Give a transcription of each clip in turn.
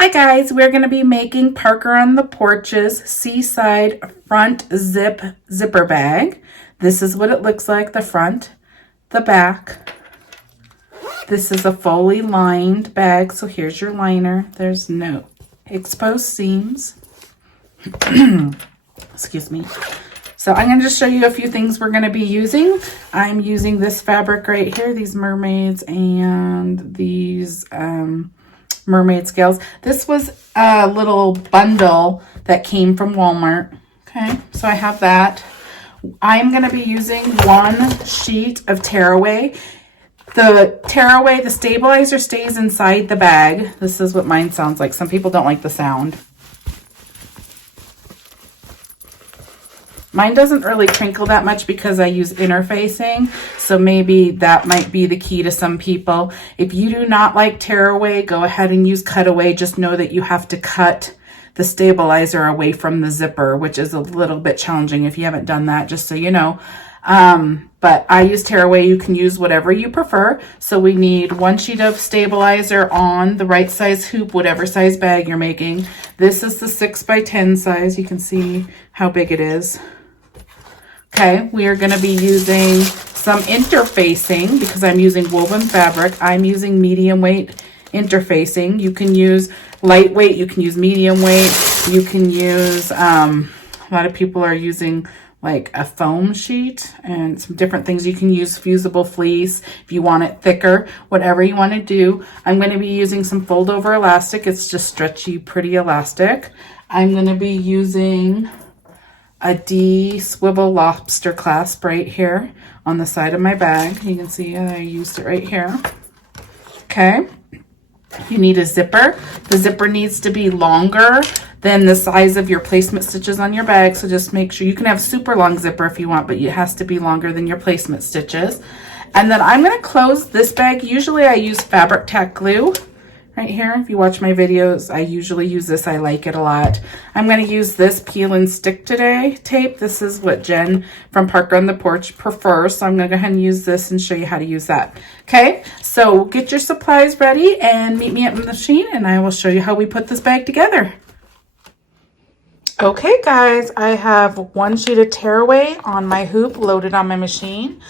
Hi guys, we're going to be making Parker on the Porch's Seaside front zipper bag. This is what it looks like, the front, the back. This is a fully lined bag, so here's your liner. There's no exposed seams. Excuse me. So I'm going to just show you a few things we're going to be using. I'm using this fabric right here, these mermaids and these mermaid scales. This was a little bundle that came from Walmart. Okay, so I have that. I'm going to be using 1 sheet of tearaway. The tearaway, the stabilizer stays inside the bag. This is what mine sounds like. Some people don't like the sound. Mine doesn't really crinkle that much because I use interfacing, so maybe that might be the key to some people. If you do not like tearaway, go ahead and use cutaway. Just know that you have to cut the stabilizer away from the zipper, which is a little bit challenging if you haven't done that, just so you know. But I use tearaway. You can use whatever you prefer. So we need 1 sheet of stabilizer on the right size hoop, whatever size bag you're making. This is the 6x10 size. You can see how big it is. Okay, we are going to be using some interfacing because I'm using woven fabric. I'm using medium weight interfacing. You can use lightweight, you can use medium weight, you can use, a lot of people are using like a foam sheet and some different things. You can use fusible fleece if you want it thicker, whatever you want to do. I'm going to be using some fold over elastic. It's just stretchy, pretty elastic. I'm going to be using a D swivel lobster clasp right here on the side of my bag. You can see I used it right here. Okay. You need a zipper. The zipper needs to be longer than the size of your placement stitches on your bag. So just make sure you can have super long zipper if you want, but it has to be longer than your placement stitches. And then I'm going to close this bag. Usually I use fabric tack glue right here. If you watch my videos, I usually use this. I like it a lot. I'm going to use this peel and stick today tape. This is what Jen from Parker on the Porch prefers. So I'm going to go ahead and use this and show you how to use that. Okay, so get your supplies ready and meet me at the machine and I will show you how we put this bag together. Okay guys, I have 1 sheet of tearaway on my hoop loaded on my machine.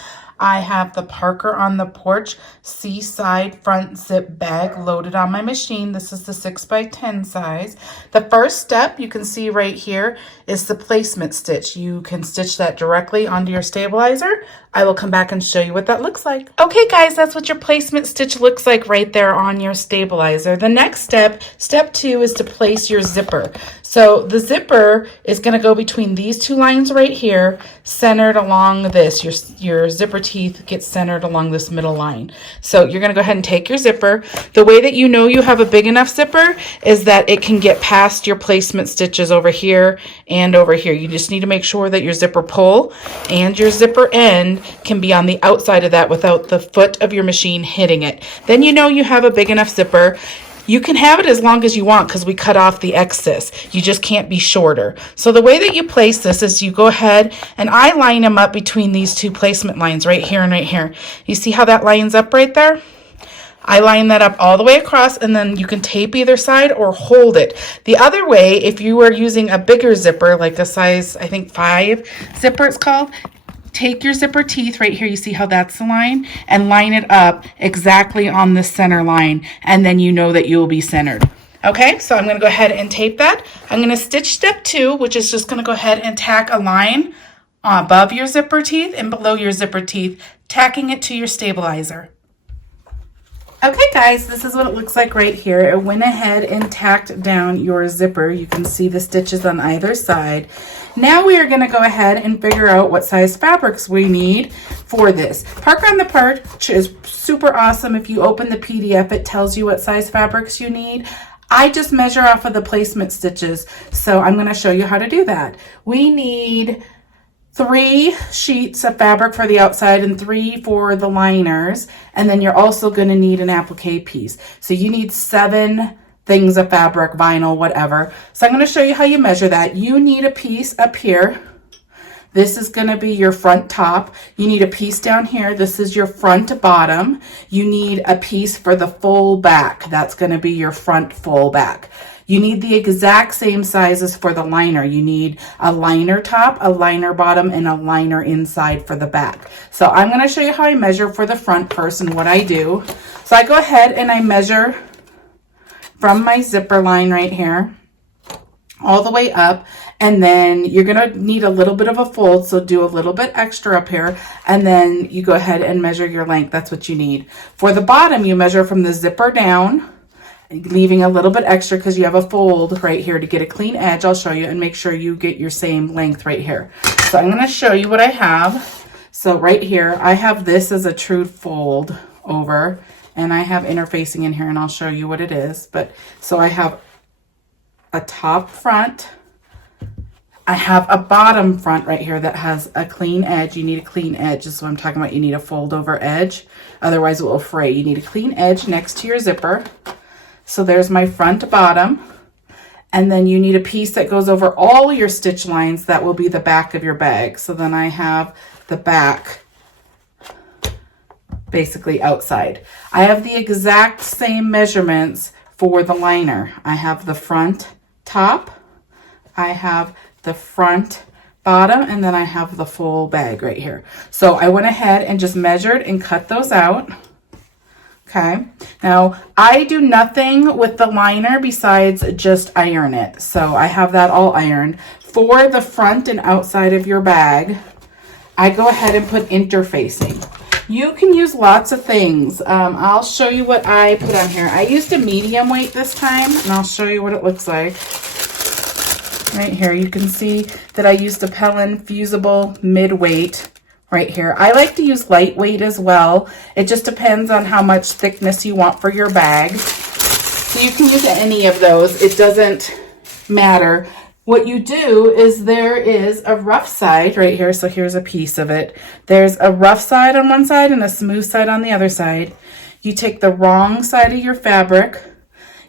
I have the Parker on the Porch Seaside front zip bag loaded on my machine. This is the 6x10 size. The first step you can see right here is the placement stitch. You can stitch that directly onto your stabilizer. I will come back and show you what that looks like. Okay guys, that's what your placement stitch looks like right there on your stabilizer. The next step, step 2, is to place your zipper. So the zipper is going to go between these 2 lines right here, centered along this. Your zipper teeth get centered along this middle line. So you're going to go ahead and take your zipper. The way that you know you have a big enough zipper is that it can get past your placement stitches over here and over here. You just need to make sure that your zipper pull and your zipper end can be on the outside of that without the foot of your machine hitting it. Then you know you have a big enough zipper. You can have it as long as you want because we cut off the excess. You just can't be shorter. So the way that you place this is you go ahead and I line them up between these 2 placement lines right here and right here. You see how that lines up right there? I line that up all the way across and then you can tape either side or hold it. The other way, if you are using a bigger zipper, like a size, I think 5 zipper it's called, take your zipper teeth right here, you see how that's the line, and line it up exactly on the center line, and then you know that you will be centered. Okay, so I'm going to go ahead and tape that. I'm going to stitch step 2, which is just going to go ahead and tack a line above your zipper teeth and below your zipper teeth, tacking it to your stabilizer. Okay guys, this is what it looks like right here. It went ahead and tacked down your zipper. You can see the stitches on either side. Now we are going to go ahead and figure out what size fabrics we need for this. Parker on the Porch is super awesome. If you open the PDF, it tells you what size fabrics you need. I just measure off of the placement stitches, so I'm going to show you how to do that. We need 3 sheets of fabric for the outside and 3 for the liners, and then you're also going to need an applique piece. So you need 7 things of fabric, vinyl, whatever. So I'm going to show you how you measure that. You need a piece up here This is going to be your front top. You need a piece down here. This is your front bottom. You need a piece for the full back. That's going to be your front full back. You need the exact same sizes for the liner. You need a liner top, a liner bottom, and a liner inside for the back. So I'm going to show you how I measure for the front first and what I do. So I go ahead and I measure from my zipper line right here all the way up, and then you're going to need a little bit of a fold, so do a little bit extra up here, and then you go ahead and measure your length. That's what you need. For the bottom, you measure from the zipper down, leaving a little bit extra because you have a fold right here to get a clean edge. I'll show you, and make sure you get your same length right here. So I'm going to show you what I have. So right here, I have this as a true fold over, and I have interfacing in here, and I'll show you what it is. But so I have a top front. I have a bottom front right here that has a clean edge. You need a clean edge. This is what I'm talking about. You need a fold over edge. Otherwise it will fray. You need a clean edge next to your zipper. So there's my front bottom. And then you need a piece that goes over all your stitch lines. That will be the back of your bag. So then I have the back basically outside. I have the exact same measurements for the liner. I have the front top, I have the front bottom, and then I have the full bag right here. So I went ahead and just measured and cut those out. Okay, now I do nothing with the liner besides just iron it. So I have that all ironed. For the front and outside of your bag, I go ahead and put interfacing. You can use lots of things. I'll show you what I put on here. I used a medium weight this time, and I'll show you what it looks like. Right here, you can see that I used a Pellin Fusible mid-weight right here. I like to use lightweight as well. It just depends on how much thickness you want for your bag. So you can use any of those. It doesn't matter. What you do is there is a rough side right here. So here's a piece of it. There's a rough side on one side and a smooth side on the other side. You take the wrong side of your fabric.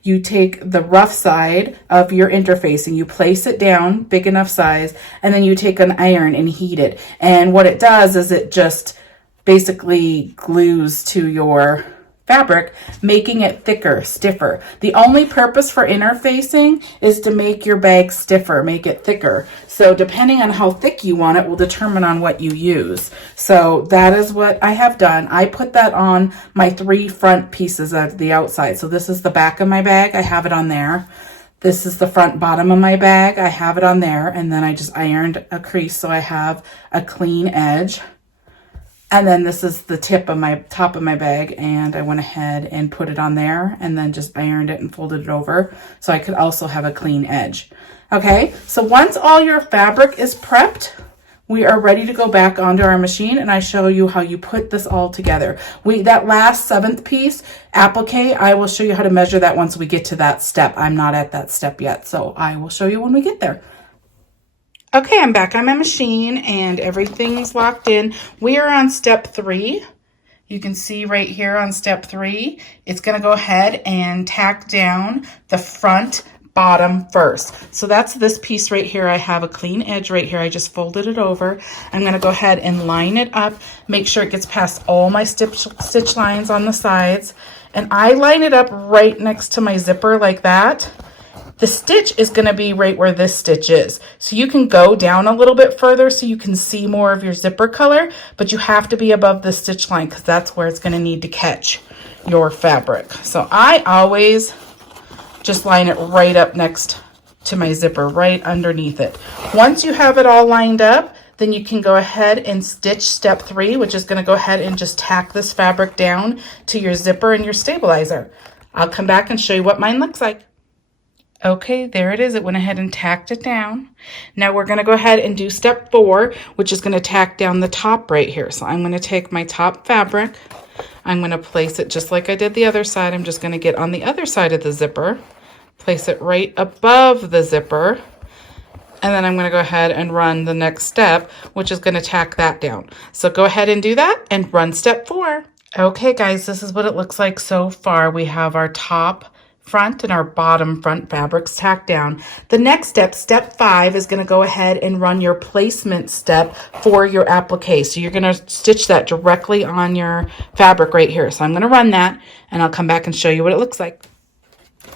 You take the rough side of your interfacing. You place it down, big enough size, and then you take an iron and heat it. And what it does is it just basically glues to your fabric, making it thicker, stiffer. The only purpose for interfacing is to make your bag stiffer, make it thicker. So depending on how thick you want it will determine on what you use. So that is what I have done. I put that on my 3 front pieces of the outside. So this is the back of my bag. I have it on there. This is the front bottom of my bag. I have it on there. And then I just ironed a crease so I have a clean edge. And then this is the tip of my top of my bag, and I went ahead and put it on there and then just ironed it and folded it over so I could also have a clean edge. Okay, so once all your fabric is prepped, we are ready to go back onto our machine, and I show you how you put this all together. That last 7th piece, applique, I will show you how to measure that once we get to that step. I'm not at that step yet, so I will show you when we get there. Okay, I'm back on my machine and everything's locked in. We are on step 3. You can see right here on step 3, it's going to go ahead and tack down the front bottom first. So that's this piece right here. I have a clean edge right here. I just folded it over. I'm going to go ahead and line it up, make sure it gets past all my stitch lines on the sides. And I line it up right next to my zipper like that. The stitch is going to be right where this stitch is. So you can go down a little bit further so you can see more of your zipper color, but you have to be above the stitch line because that's where it's going to need to catch your fabric. So I always just line it right up next to my zipper, right underneath it. Once you have it all lined up, then you can go ahead and stitch step 3, which is going to go ahead and just tack this fabric down to your zipper and your stabilizer. I'll come back and show you what mine looks like. Okay, there it is. It went ahead and tacked it down. Now we're going to go ahead and do step 4, which is going to tack down the top right here. So I'm going to take my top fabric. I'm going to place it just like I did the other side. I'm just going to get on the other side of the zipper, place it right above the zipper, and then I'm going to go ahead and run the next step, which is going to tack that down. So go ahead and do that and run step 4. Okay, guys, this is what it looks like so far. We have our top front and our bottom front fabrics tacked down. The next step, step 5, is going to go ahead and run your placement step for your applique. So you're going to stitch that directly on your fabric right here. So I'm going to run that and I'll come back and show you what it looks like.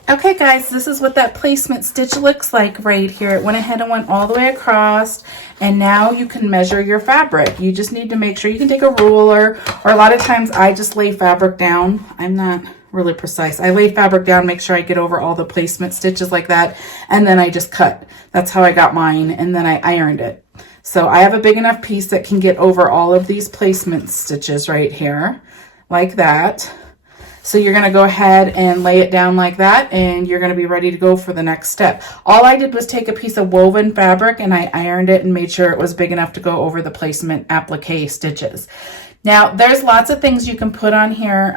Okay guys, this is what that placement stitch looks like right here. It went ahead and went all the way across, and now you can measure your fabric. You just need to make sure you can take a ruler, or a lot of times I just lay fabric down. I'm not really precise. I lay fabric down, make sure I get over all the placement stitches like that, and then I just cut. That's how I got mine, and then I ironed it. So I have a big enough piece that can get over all of these placement stitches right here, like that. So you're going to go ahead and lay it down like that, and you're going to be ready to go for the next step. All I did was take a piece of woven fabric and I ironed it and made sure it was big enough to go over the placement applique stitches. Now, there's lots of things you can put on here.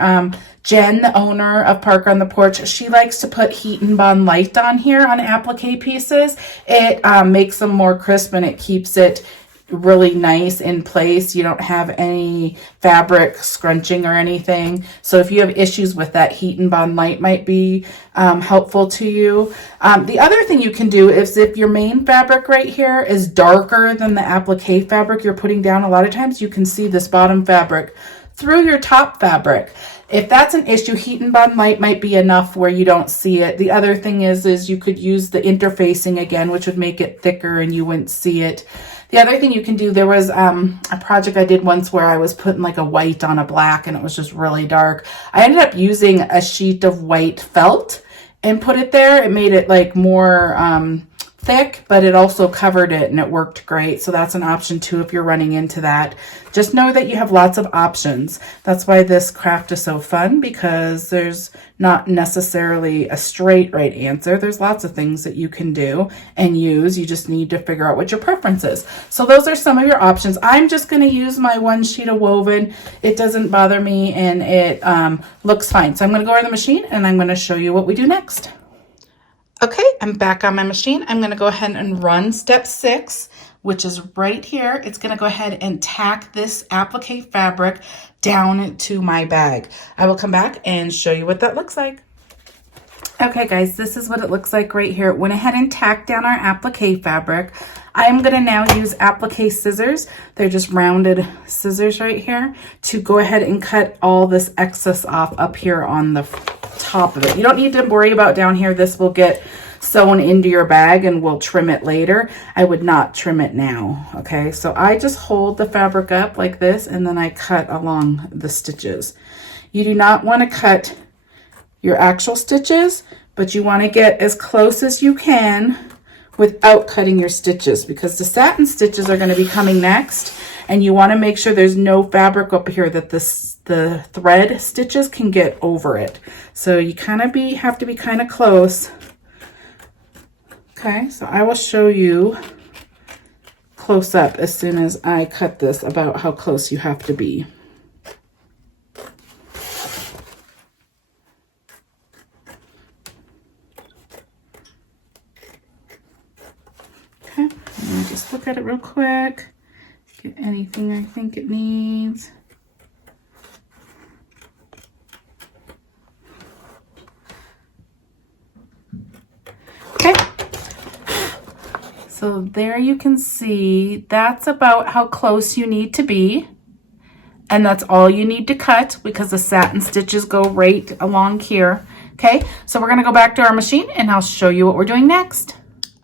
Jen, the owner of Parker on the Porch, she likes to put Heat and Bond Light on here on applique pieces. It makes them more crisp and it keeps it really nice in place. You don't have any fabric scrunching or anything. So if you have issues with that, Heat and Bond Light might be helpful to you. The other thing you can do is if your main fabric right here is darker than the applique fabric you're putting down, a lot of times you can see this bottom fabric through your top fabric. If that's an issue, Heat and Bond Light might be enough where you don't see it. The other thing is you could use the interfacing again, which would make it thicker and you wouldn't see it. The other thing you can do, there was a project I did once where I was putting like a white on a black and it was just really dark. I ended up using a sheet of white felt and put it there. It made it like more thick, but it also covered it and it worked great. So that's an option too if you're running into that. Just know that you have lots of options. That's why this craft is so fun, because there's not necessarily a straight right answer. There's lots of things that you can do and use. You just need to figure out what your preference is. So those are some of your options. I'm just going to use my one sheet of woven. It doesn't bother me and it looks fine. So I'm going to go over the machine and I'm going to show you what we do next. Okay, I'm back on my machine. I'm going to go ahead and run step 6, which is right here. It's going to go ahead and tack this applique fabric down to my bag. I will come back and show you what that looks like. Okay guys, this is what it looks like right here. It went ahead and tacked down our applique fabric. I am going to now use applique scissors. They're just rounded scissors right here to go ahead and cut all this excess off up here on the top of it. You don't need to worry about down here. This will get sewn into your bag and we'll trim it later. I would not trim it now. Okay, so I just hold the fabric up like this and then I cut along the stitches. You do not want to cut your actual stitches, but you want to get as close as you can without cutting your stitches, because the satin stitches are going to be coming next and you want to make sure there's no fabric up here that the thread stitches can get over it. So you kind of have to be kind of close. Okay, so I will show you close up as soon as I cut this about how close you have to be. Okay, let me just look at it real quick. Get anything I think it needs. Okay, so there you can see that's about how close you need to be, and that's all you need to cut because the satin stitches go right along here. Okay, so we're going to go back to our machine and I'll show you what we're doing next.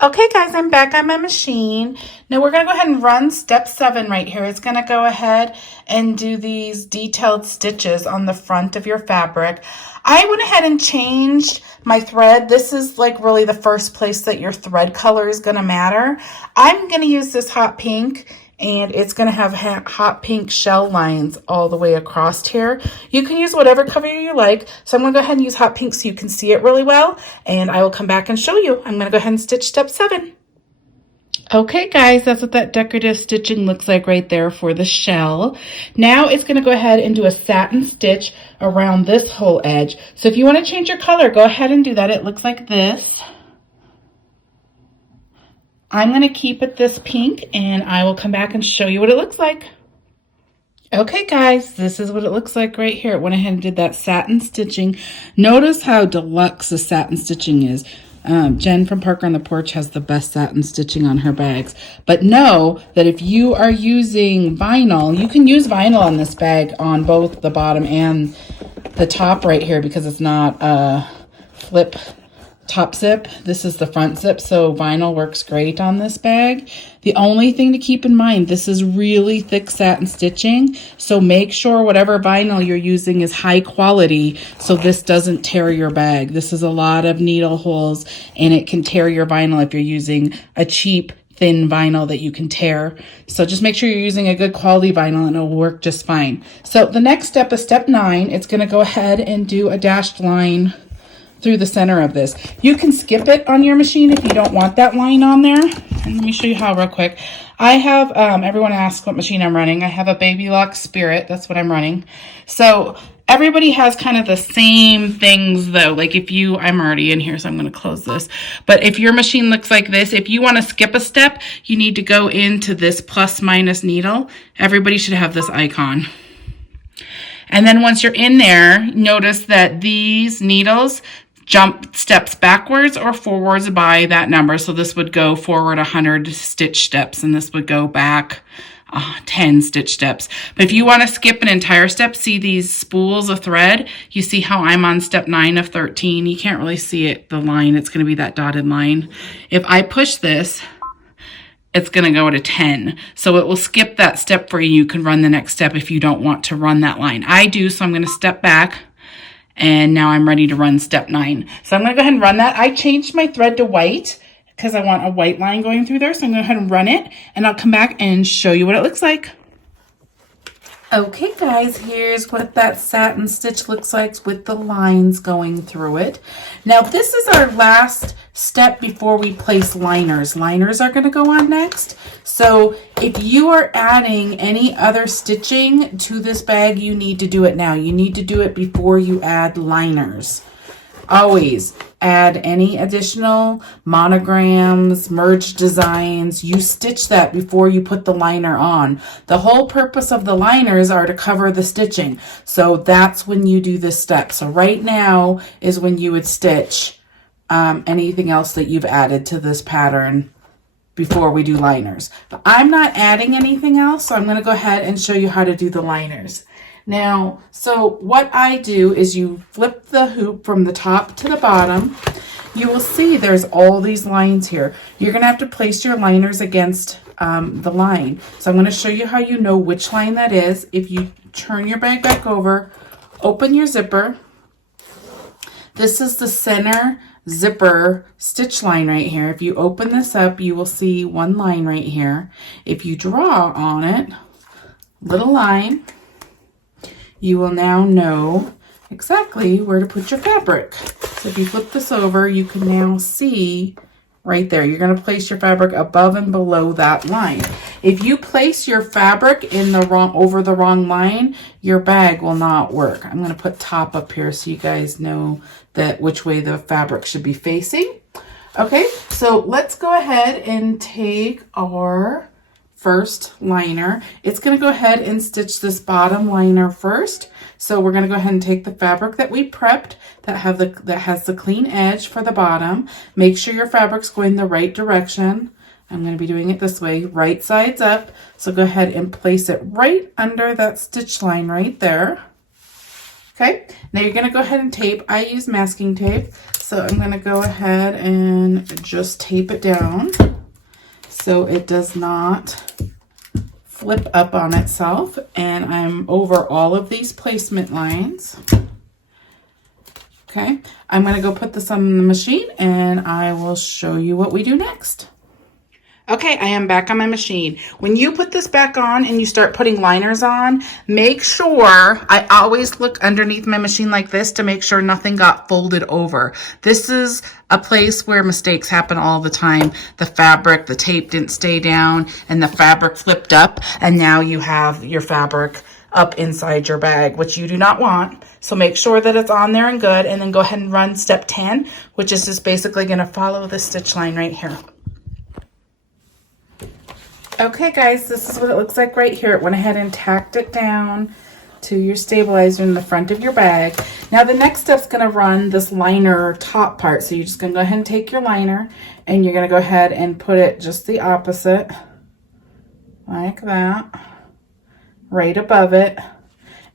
Okay guys, I'm back on my machine. Now we're going to go ahead and run step 7 right here. It's going to go ahead and do these detailed stitches on the front of your fabric. I went ahead and changed my thread. This is like really the first place that your thread color is going to matter. I'm going to use this hot pink, and it's going to have hot pink shell lines all the way across here. You can use whatever color you like. So I'm going to go ahead and use hot pink so you can see it really well. And I will come back and show you. I'm going to go ahead and stitch step 7. Okay guys, that's what that decorative stitching looks like right there for the shell. Now it's going to go ahead and do a satin stitch around this whole edge. So if you want to change your color, go ahead and do that. It looks like this. I'm going to keep it this pink and I will come back and show you what it looks like. Okay guys, this is what it looks like right here. It went ahead and did that satin stitching. Notice how deluxe the satin stitching is. Jen from Parker on the Porch has the best satin stitching on her bags. But know that if you are using vinyl, you can use vinyl on this bag on both the bottom and the top right here because it's not a flip top zip. This is the front zip, so vinyl works great on this bag. The only thing to keep in mind, this is really thick satin stitching, so make sure whatever vinyl you're using is high quality so this doesn't tear your bag. This is a lot of needle holes and it can tear your vinyl if you're using a cheap thin vinyl that you can tear. So just make sure you're using a good quality vinyl and it'll work just fine. So the next step is step 9. It's going to go ahead and do a dashed line through the center of this. You can skip it on your machine if you don't want that line on there. And let me show you how real quick. I have, everyone asks what machine I'm running. I have a Baby Lock Spirit. That's what I'm running. So everybody has kind of the same things though. Like if you, I'm already in here, so I'm going to close this. But if your machine looks like this, if you want to skip a step, you need to go into this plus minus needle. Everybody should have this icon. And then once you're in there, notice that these needles jump steps backwards or forwards by that number. So this would go forward 100 stitch steps and this would go back 10 stitch steps. But if you want to skip an entire step, see these spools of thread? You see how I'm on step 9 of 13? You can't really see it, the line. It's going to be that dotted line. If I push this, it's going to go to 10. So it will skip that step for you. You can run the next step if you don't want to run that line. I do, so I'm going to step back. And now I'm ready to run step 9. So I'm going to go ahead and run that. I changed my thread to white because I want a white line going through there. So I'm going to go ahead and run it. And I'll come back and show you what it looks like. Okay guys, here's what that satin stitch looks like with the lines going through it. Now this is our last step before we place liners. Liners are going to go on next. So if you are adding any other stitching to this bag, you need to do it now. You need to do it before you add liners. Always add any additional monograms, merged designs. You stitch that before you put the liner on. The whole purpose of the liners are to cover the stitching. So that's when you do this step. So right now is when you would stitch anything else that you've added to this pattern before we do liners. But I'm not adding anything else, so I'm going to go ahead and show you how to do the liners. Now, so what I do is you flip the hoop from the top to the bottom. You will see there's all these lines here. You're going to have to place your liners against the line. So I'm going to show you how you know which line that is. If you turn your bag back over, open your zipper. This is the center zipper stitch line right here. If you open this up, you will see one line right here. If you draw on it, little line, you will now know exactly where to put your fabric. So if you flip this over, you can now see right there. You're going to place your fabric above and below that line. If you place your fabric in the over the wrong line, your bag will not work. I'm going to put top up here so you guys know that which way the fabric should be facing. Okay, so let's go ahead and take our first liner. It's going to go ahead and stitch this bottom liner first. So we're going to go ahead and take the fabric that we prepped that has the clean edge for the bottom. Make sure your fabric's going the right direction. I'm going to be doing it this way, right sides up. So go ahead and place it right under that stitch line right there. Okay, now you're going to go ahead and tape. I use masking tape. So I'm going to go ahead and just tape it down so it does not flip up on itself. And I'm over all of these placement lines. Okay, I'm going to go put this on the machine and I will show you what we do next. Okay, I am back on my machine. When you put this back on and you start putting liners on, make sure, I always look underneath my machine like this to make sure nothing got folded over. This is a place where mistakes happen all the time. The fabric, the tape didn't stay down and the fabric flipped up and now you have your fabric up inside your bag, which you do not want. So make sure that it's on there and good, and then go ahead and run step 10, which is just basically going to follow the stitch line right here. Okay guys, this is what it looks like right here. It went ahead and tacked it down to your stabilizer in the front of your bag. Now the next step's gonna run this liner top part. So you're just gonna go ahead and take your liner and you're gonna go ahead and put it just the opposite, like that, right above it,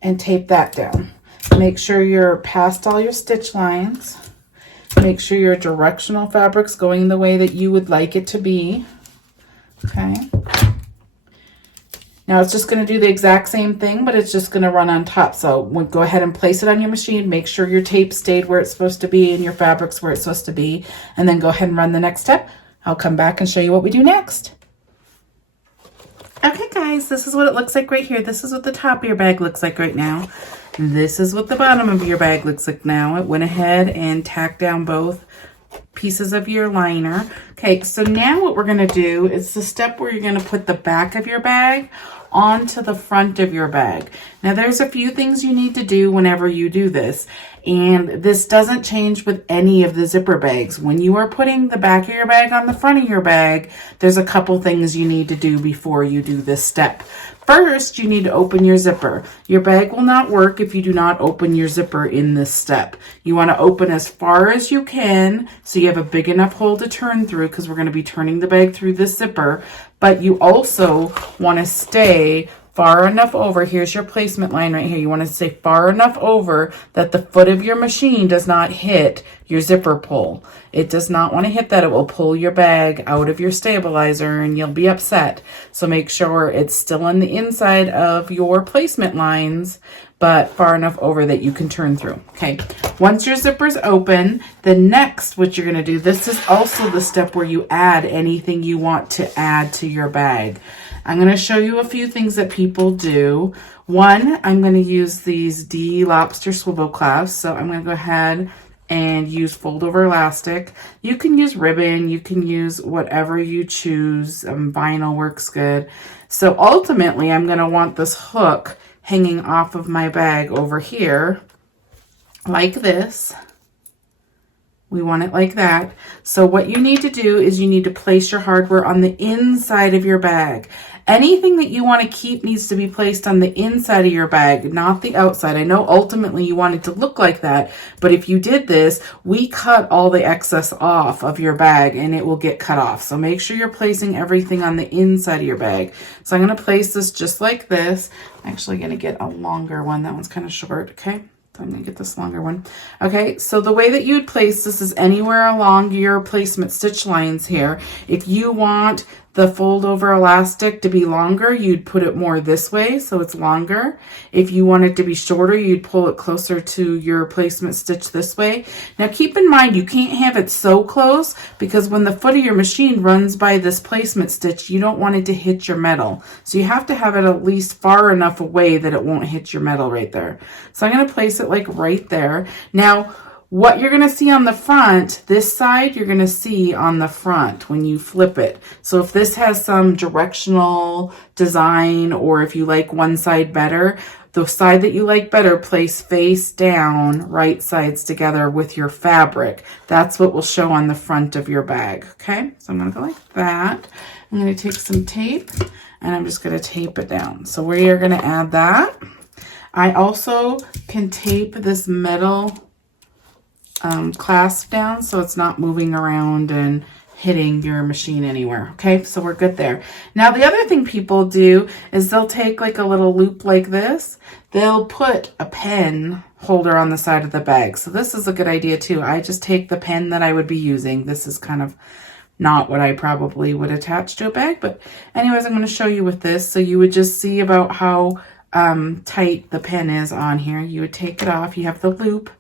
and tape that down. Make sure you're past all your stitch lines. Make sure your directional fabric's going the way that you would like it to be. Okay. Now it's just going to do the exact same thing, but it's just going to run on top. So we'll go ahead and place it on your machine. Make sure your tape stayed where it's supposed to be and your fabric's where it's supposed to be. And then go ahead and run the next step. I'll come back and show you what we do next. Okay guys, this is what it looks like right here. This is what the top of your bag looks like right now. This is what the bottom of your bag looks like now. It went ahead and tacked down both pieces of your liner. Okay, so now what we're going to do is the step where you're going to put the back of your bag onto the front of your bag. Now there's a few things you need to do whenever you do this, and this doesn't change with any of the zipper bags. When you are putting the back of your bag on the front of your bag, there's a couple things you need to do before you do this step. First, you need to open your zipper. Your bag will not work if you do not open your zipper in this step. You want to open as far as you can so you have a big enough hole to turn through, because we're going to be turning the bag through this zipper. But you also want to stay far enough over. Here's your placement line right here. You want to stay far enough over that the foot of your machine does not hit your zipper pull. It does not want to hit that. It will pull your bag out of your stabilizer and you'll be upset. So make sure it's still on the inside of your placement lines, but far enough over that you can turn through. Okay, once your zipper's open, the next, what you're going to do, this is also the step where you add anything you want to add to your bag. I'm going to show you a few things that people do. One, I'm going to use these LOBSTER swivel clasps. So I'm going to go ahead and use fold over elastic. You can use ribbon, you can use whatever you choose. Vinyl works good. So ultimately, I'm going to want this hook hanging off of my bag over here like this. We want it like that. So what you need to do is you need to place your hardware on the inside of your bag. Anything that you want to keep needs to be placed on the inside of your bag, not the outside. I know ultimately you want it to look like that, but if you did this, we cut all the excess off of your bag and it will get cut off. So make sure you're placing everything on the inside of your bag. So I'm going to place this just like this. I'm actually going to get a longer one. That one's kind of short, okay? So I'm going to get this longer one. Okay, so the way that you would place this is anywhere along your placement stitch lines here. If you want the fold over elastic to be longer, you'd put it more this way so it's longer. If you want it to be shorter, you'd pull it closer to your placement stitch this way. Now keep in mind, you can't have it so close because when the foot of your machine runs by this placement stitch, you don't want it to hit your metal. So you have to have it at least far enough away that it won't hit your metal right there. So I'm going to place it like right there. Now, what you're going to see on the front, this side, you're going to see on the front when you flip it. So if this has some directional design, or if you like one side better, the side that you like better, place face down, right sides together with your fabric. That's what will show on the front of your bag. Okay, so I'm going to go like that. I'm going to take some tape and I'm just going to tape it down. So we are going to add that. I also can tape this metal clasp down so it's not moving around and hitting your machine anywhere. Okay, so we're good there. Now the other thing people do is they'll take like a little loop like this. They'll put a pen holder on the side of the bag. So this is a good idea too. I just take the pen that I would be using. This is kind of not what I probably would attach to a bag, but anyways, I'm going to show you with this. So you would just see about how tight the pen is on here. You would take it off. You have the loop.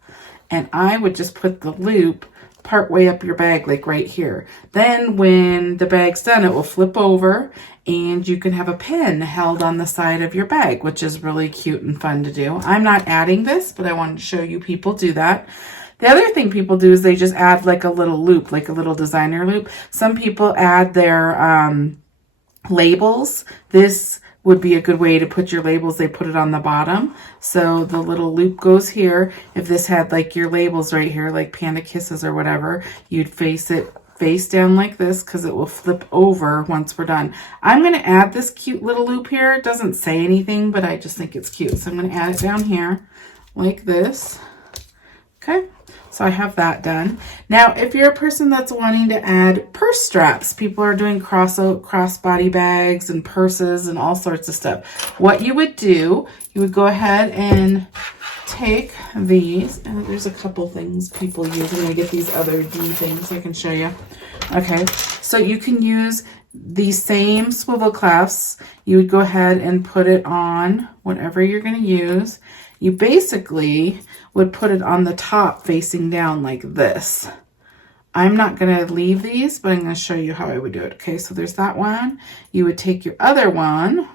And I would just put the loop part way up your bag, like right here. Then when the bag's done, it will flip over and you can have a pen held on the side of your bag, which is really cute and fun to do. I'm not adding this, but I wanted to show you people do that. The other thing people do is they just add like a little loop, like a little designer loop. Some people add their labels. This would be a good way to put your labels. They put it on the bottom. So the little loop goes here. If this had like your labels right here, like Panda Kisses or whatever, you'd face it face down like this because it will flip over once we're done. I'm going to add this cute little loop here. It doesn't say anything, but I just think it's cute. So I'm going to add it down here like this. Okay, so I have that done. Now, if you're a person that's wanting to add purse straps, people are doing crossbody bags and purses and all sorts of stuff. What you would do, you would go ahead and take these, and there's a couple things people use. I'm going to get these other D things I can show you. Okay, so you can use the same swivel clasps. You would go ahead and put it on whatever you're going to use. You basically would put it on the top facing down like this. I'm not going to leave these, but I'm going to show you how I would do it. Okay, so there's that one. You would take your other one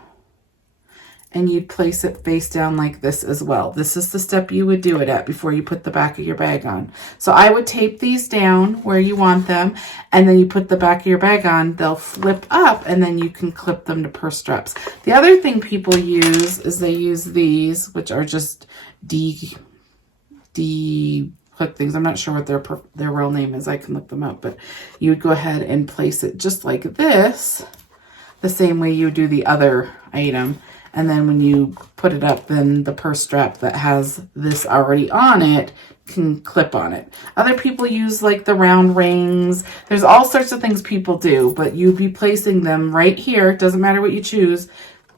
and you'd place it face down like this as well. This is the step you would do it at before you put the back of your bag on. So I would tape these down where you want them, and then you put the back of your bag on. They'll flip up, and then you can clip them to purse straps. The other thing people use is they use these, which are just D hook things. I'm not sure what their real name is. I can look them up, but you would go ahead and place it just like this, the same way you do the other item. And then when you put it up, then the purse strap that has this already on it can clip on it. Other people use like the round rings. There's all sorts of things people do, but you'd be placing them right here. Doesn't matter what you choose,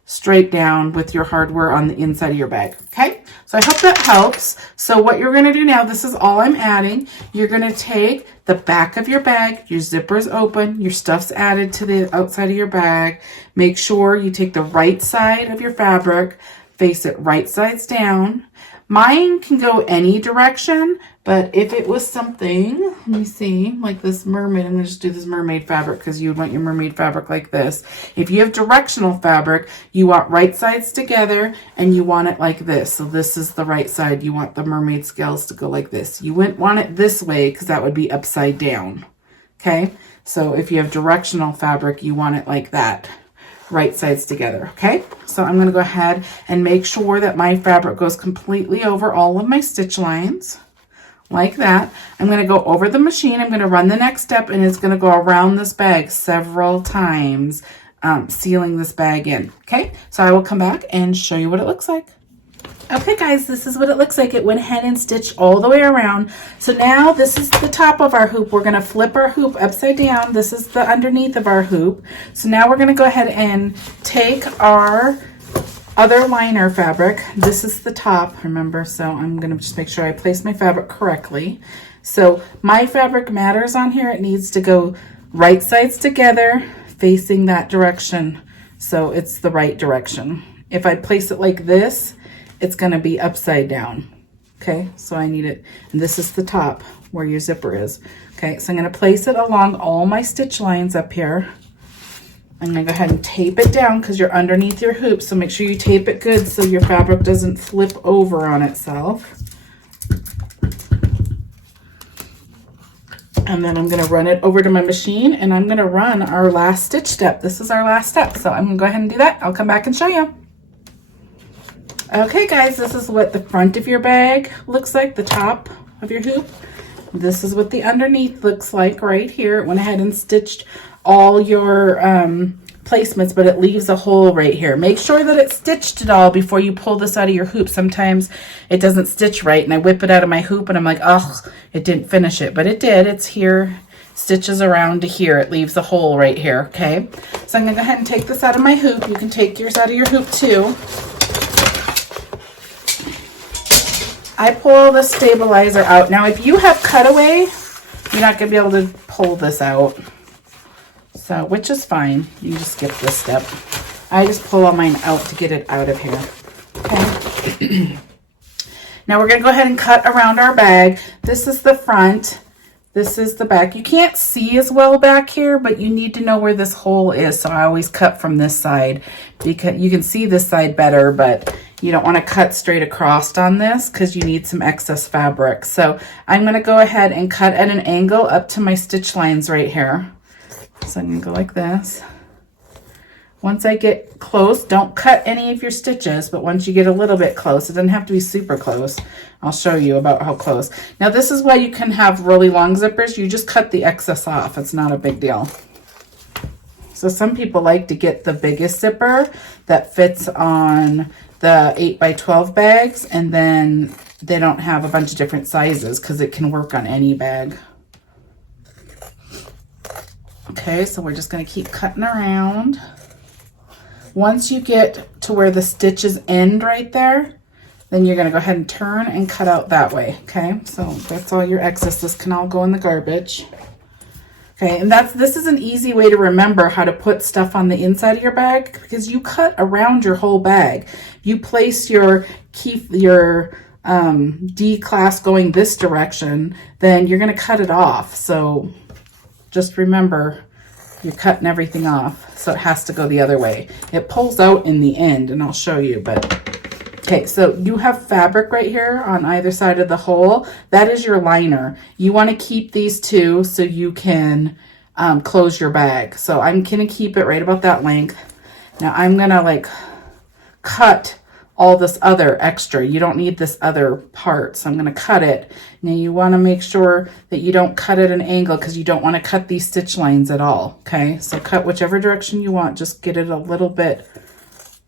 straight down with your hardware on the inside of your bag. Okay, so I hope that helps. So what you're going to do now, this is all I'm adding. You're going to take the back of your bag, your zipper's open, your stuff's added to the outside of your bag. Make sure you take the right side of your fabric, face it right sides down. Mine can go any direction, but if it was something, let me see, like this mermaid, I'm going to just do this mermaid fabric because you would want your mermaid fabric like this. If you have directional fabric, you want right sides together and you want it like this. So this is the right side. You want the mermaid scales to go like this. You wouldn't want it this way because that would be upside down. Okay, so if you have directional fabric, you want it like that. Right sides together. Okay, so I'm going to go ahead and make sure that my fabric goes completely over all of my stitch lines like that. I'm going to go over the machine. I'm going to run the next step, and it's going to go around this bag several times, sealing this bag in. Okay, so I will come back and show you what it looks like. Okay guys, this is what it looks like. It went ahead and stitched all the way around. So now this is the top of our hoop. We're going to flip our hoop upside down. This is the underneath of our hoop. So now we're going to go ahead and take our other liner fabric. This is the top, remember, so I'm going to just make sure I place my fabric correctly. So my fabric matters on here. It needs to go right sides together, facing that direction, so it's the right direction. If I place it like this, it's going to be upside down. Okay, so I need it, and this is the top where your zipper is. Okay, so I'm going to place it along all my stitch lines up here. I'm going to go ahead and tape it down because you're underneath your hoop, so make sure you tape it good so your fabric doesn't flip over on itself. And then I'm going to run it over to my machine, and I'm going to run our last stitch step. This is our last step, so I'm going to go ahead and do that. I'll come back and show you. Okay guys, this is what the front of your bag looks like, the top of your hoop. This is what the underneath looks like right here. It went ahead and stitched all your placements, but it leaves a hole right here. Make sure that it stitched it all before you pull this out of your hoop. Sometimes it doesn't stitch right, and I whip it out of my hoop and I'm like, oh, it didn't finish it, but it did. It's here, stitches around to here. It leaves a hole right here, okay? So I'm gonna go ahead and take this out of my hoop. You can take yours out of your hoop too. I pull the stabilizer out. Now, if you have cutaway, you're not going to be able to pull this out. So, which is fine. You can just skip this step. I just pull all mine out to get it out of here. Okay. Now, we're going to go ahead and cut around our bag. This is the front. This is the back. You can't see as well back here, but you need to know where this hole is. So, I always cut from this side because you can see this side better, but you don't want to cut straight across on this because you need some excess fabric. So I'm going to go ahead and cut at an angle up to my stitch lines right here. So I'm going to go like this. Once I get close, don't cut any of your stitches, but once you get a little bit close, it doesn't have to be super close. I'll show you about how close. Now this is why you can have really long zippers. You just cut the excess off. It's not a big deal. So some people like to get the biggest zipper that fits on the 8x12 bags, and then they don't have a bunch of different sizes because it can work on any bag. Okay, so we're just going to keep cutting around. Once you get to where the stitches end right there, then you're going to go ahead and turn and cut out that way. Okay, so that's all your excess. This can all go in the garbage. Okay, and this is an easy way to remember how to put stuff on the inside of your bag, because you cut around your whole bag. You place your D clasp going this direction, then you're going to cut it off. So just remember, you're cutting everything off, so it has to go the other way. It pulls out in the end, and I'll show you, but okay, so you have fabric right here on either side of the hole. That is your liner. You want to keep these two so you can close your bag. So I'm going to keep it right about that length. Now I'm going to like cut all this other extra. You don't need this other part, so I'm going to cut it. Now you want to make sure that you don't cut at an angle, because you don't want to cut these stitch lines at all. Okay, so cut whichever direction you want. Just get it a little bit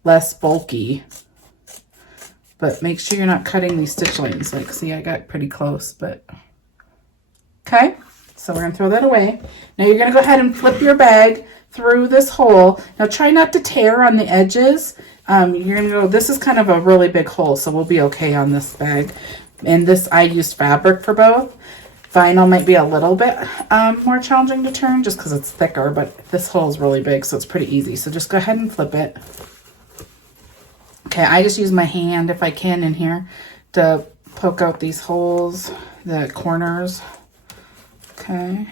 less bulky. But make sure you're not cutting these stitch lines. Like, see, I got pretty close, but okay. So we're gonna throw that away. Now you're gonna go ahead and flip your bag through this hole. Now try not to tear on the edges. You're gonna go, this is kind of a really big hole, so we'll be okay on this bag. And this, I used fabric for both. Vinyl might be a little bit more challenging to turn just because it's thicker, but this hole is really big, so it's pretty easy. So just go ahead and flip it. Okay, I just use my hand, if I can, in here to poke out these holes, the corners. Okay.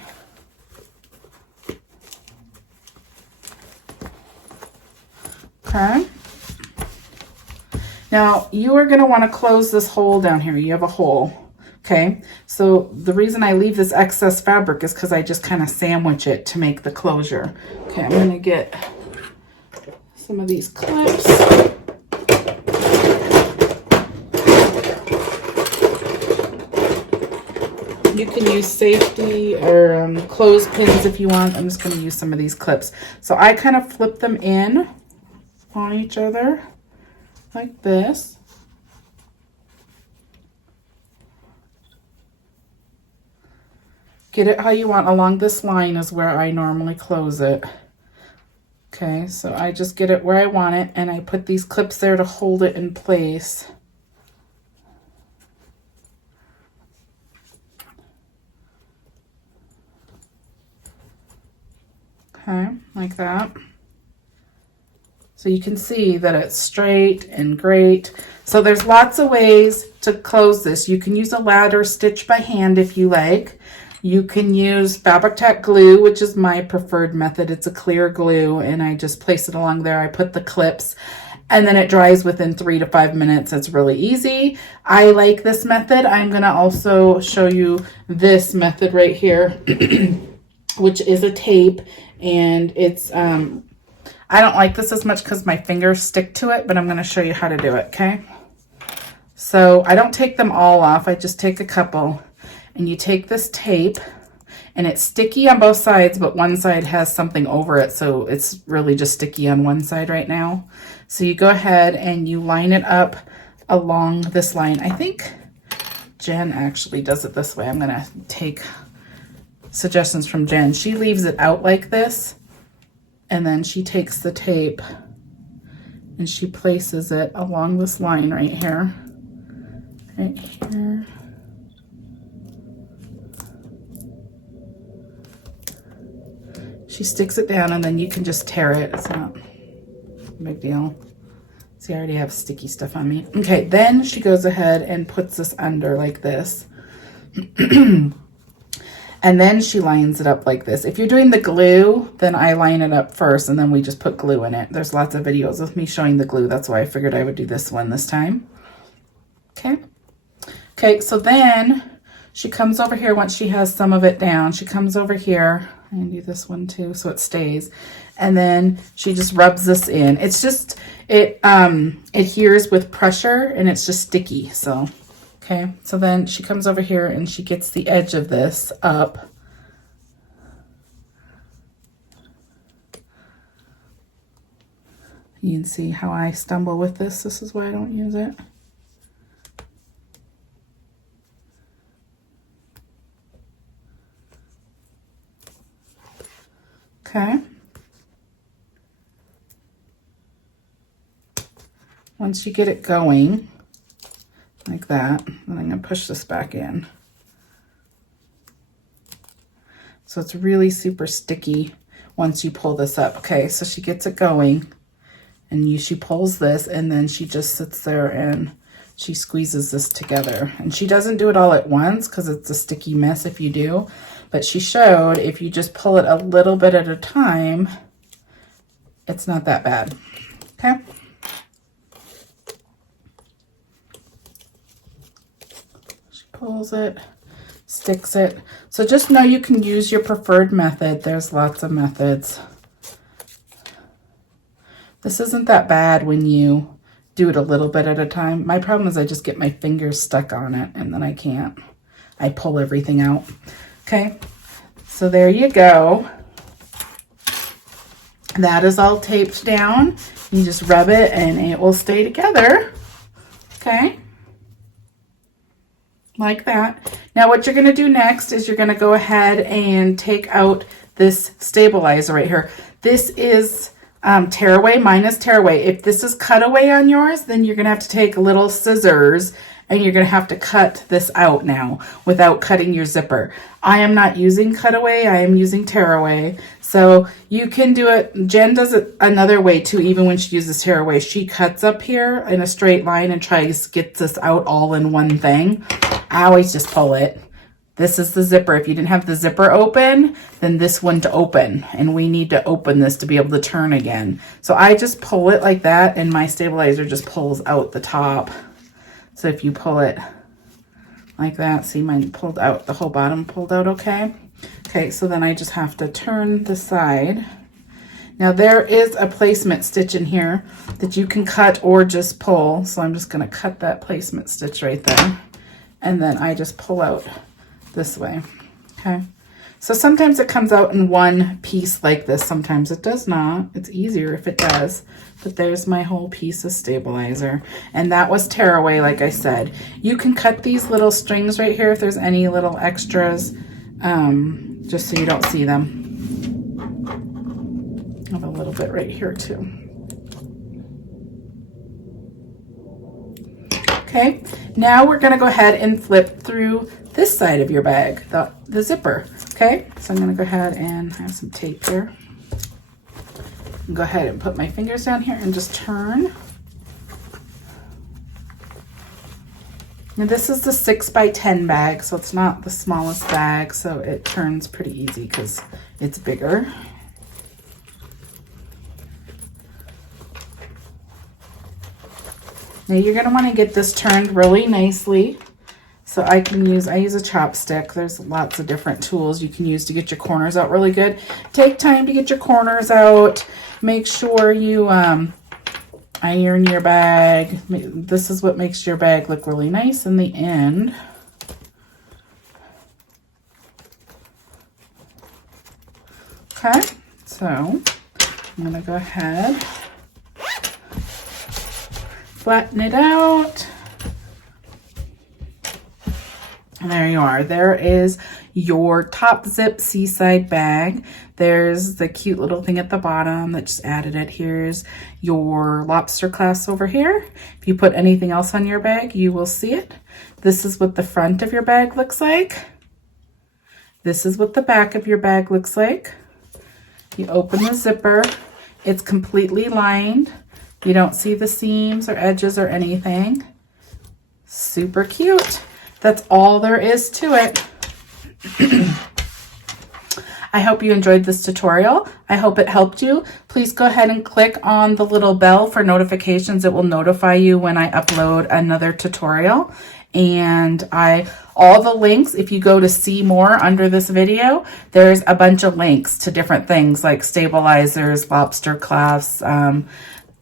Okay. Now, you are going to want to close this hole down here. You have a hole. Okay, so the reason I leave this excess fabric is because I just kind of sandwich it to make the closure. Okay, I'm going to get some of these clips. You can use safety or clothespins if you want. I'm just going to use some of these clips. So I kind of flip them in on each other like this. Get it how you want. Along this line is where I normally close it. Okay, so I just get it where I want it, and I put these clips there to hold it in place. Okay, like that. So you can see that it's straight and great. So there's lots of ways to close this. You can use a ladder stitch by hand if you like. You can use fabric tack glue, which is my preferred method. It's a clear glue, and I just place it along there. I put the clips, and then it dries within 3 to 5 minutes. It's really easy. I like this method. I'm gonna also show you this method right here, which is a tape, and it's, I don't like this as much because my fingers stick to it, but I'm gonna show you how to do it, okay? So I don't take them all off, I just take a couple. And you take this tape, and it's sticky on both sides, but one side has something over it, so it's really just sticky on one side right now. So you go ahead and you line it up along this line. I think Jen actually does it this way. I'm gonna take suggestions from Jen. She leaves it out like this, and then she takes the tape and she places it along this line right here. Right here. She sticks it down, and then you can just tear it. It's not a big deal. See, I already have sticky stuff on me. Okay, then she goes ahead and puts this under like this. And then she lines it up like this. If you're doing the glue, then I line it up first, and then we just put glue in it. There's lots of videos of me showing the glue. That's why I figured I would do this one this time. Okay. Okay, so then she comes over here once she has some of it down. She comes over here I'm gonna do this one too so it stays. And then she just rubs this in. It's just, it adheres with pressure and it's just sticky. So, okay. So then she comes over here and she gets the edge of this up. You can see how I stumble with this. This is why I don't use it. Okay. Once you get it going, like that, then I'm going to push this back in. So it's really super sticky once you pull this up. Okay, so she gets it going, and she pulls this, and then she just sits there and she squeezes this together. And she doesn't do it all at once because it's a sticky mess if you do. But she showed if you just pull it a little bit at a time, it's not that bad. Okay. She pulls it, sticks it. So just know you can use your preferred method. There's lots of methods. This isn't that bad when you do it a little bit at a time. My problem is I just get my fingers stuck on it and then I can't. I pull everything out. Okay, so there you go. That is all taped down. You just rub it and it will stay together. Okay, like that. Now what you're gonna do next is you're gonna go ahead and take out this stabilizer right here. This is tearaway. Mine is tearaway. If this is cutaway on yours, then you're gonna have to take little scissors and you're gonna have to cut this out now without cutting your zipper. I am not using cutaway, I am using tearaway. So you can do it. Jen does it another way too, even when she uses tearaway. She cuts up here in a straight line and tries to get this out all in one thing. I always just pull it. This is the zipper. If you didn't have the zipper open, then this wouldn't open. And we need to open this to be able to turn again. So I just pull it like that and my stabilizer just pulls out the top. So if you pull it like that, see mine pulled out, the whole bottom pulled out okay? Okay, so then I just have to turn the side. Now there is a placement stitch in here that you can cut or just pull. So I'm just gonna cut that placement stitch right there. And then I just pull out this way, okay? So sometimes it comes out in one piece like this. Sometimes it does not. It's easier if it does. But there's my whole piece of stabilizer. And that was tearaway, like I said. You can cut these little strings right here if there's any little extras, just so you don't see them. I have a little bit right here too. Okay, now we're gonna go ahead and flip through this side of your bag, the zipper. Okay, so I'm gonna go ahead and have some tape here. Go ahead and put my fingers down here and just turn. Now this is the 6x10 bag, so it's not the smallest bag, so it turns pretty easy because it's bigger. Now you're gonna wanna get this turned really nicely. So I use a chopstick. There's lots of different tools you can use to get your corners out really good. Take time to get your corners out. Make sure you iron your bag. This is what makes your bag look really nice in the end. Okay, so I'm gonna go ahead, flatten it out. And there you are. There is your top zip Seaside bag. There's the cute little thing at the bottom that just added it. Here's your lobster clasp over here. If you put anything else on your bag, you will see it. This is what the front of your bag looks like. This is what the back of your bag looks like. You open the zipper. It's completely lined. You don't see the seams or edges or anything. Super cute. That's all there is to it. I hope you enjoyed this tutorial. I hope it helped you. Please go ahead and click on the little bell for notifications. It will notify you when I upload another tutorial. And all the links, if you go to see more under this video, there's a bunch of links to different things like stabilizers, lobster clasps,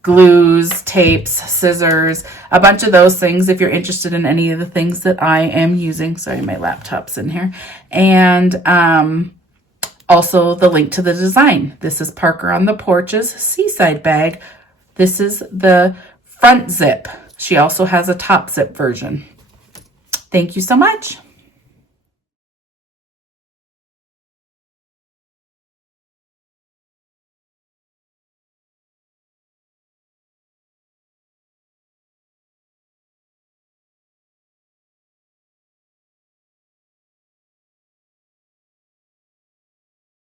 glues, tapes, scissors, a bunch of those things if you're interested in any of the things that I am using. Sorry, my laptop's in here. And also the link to the design. This is Parker on the Porch's Seaside bag. This is the front zip. She also has a top zip version. Thank you so much.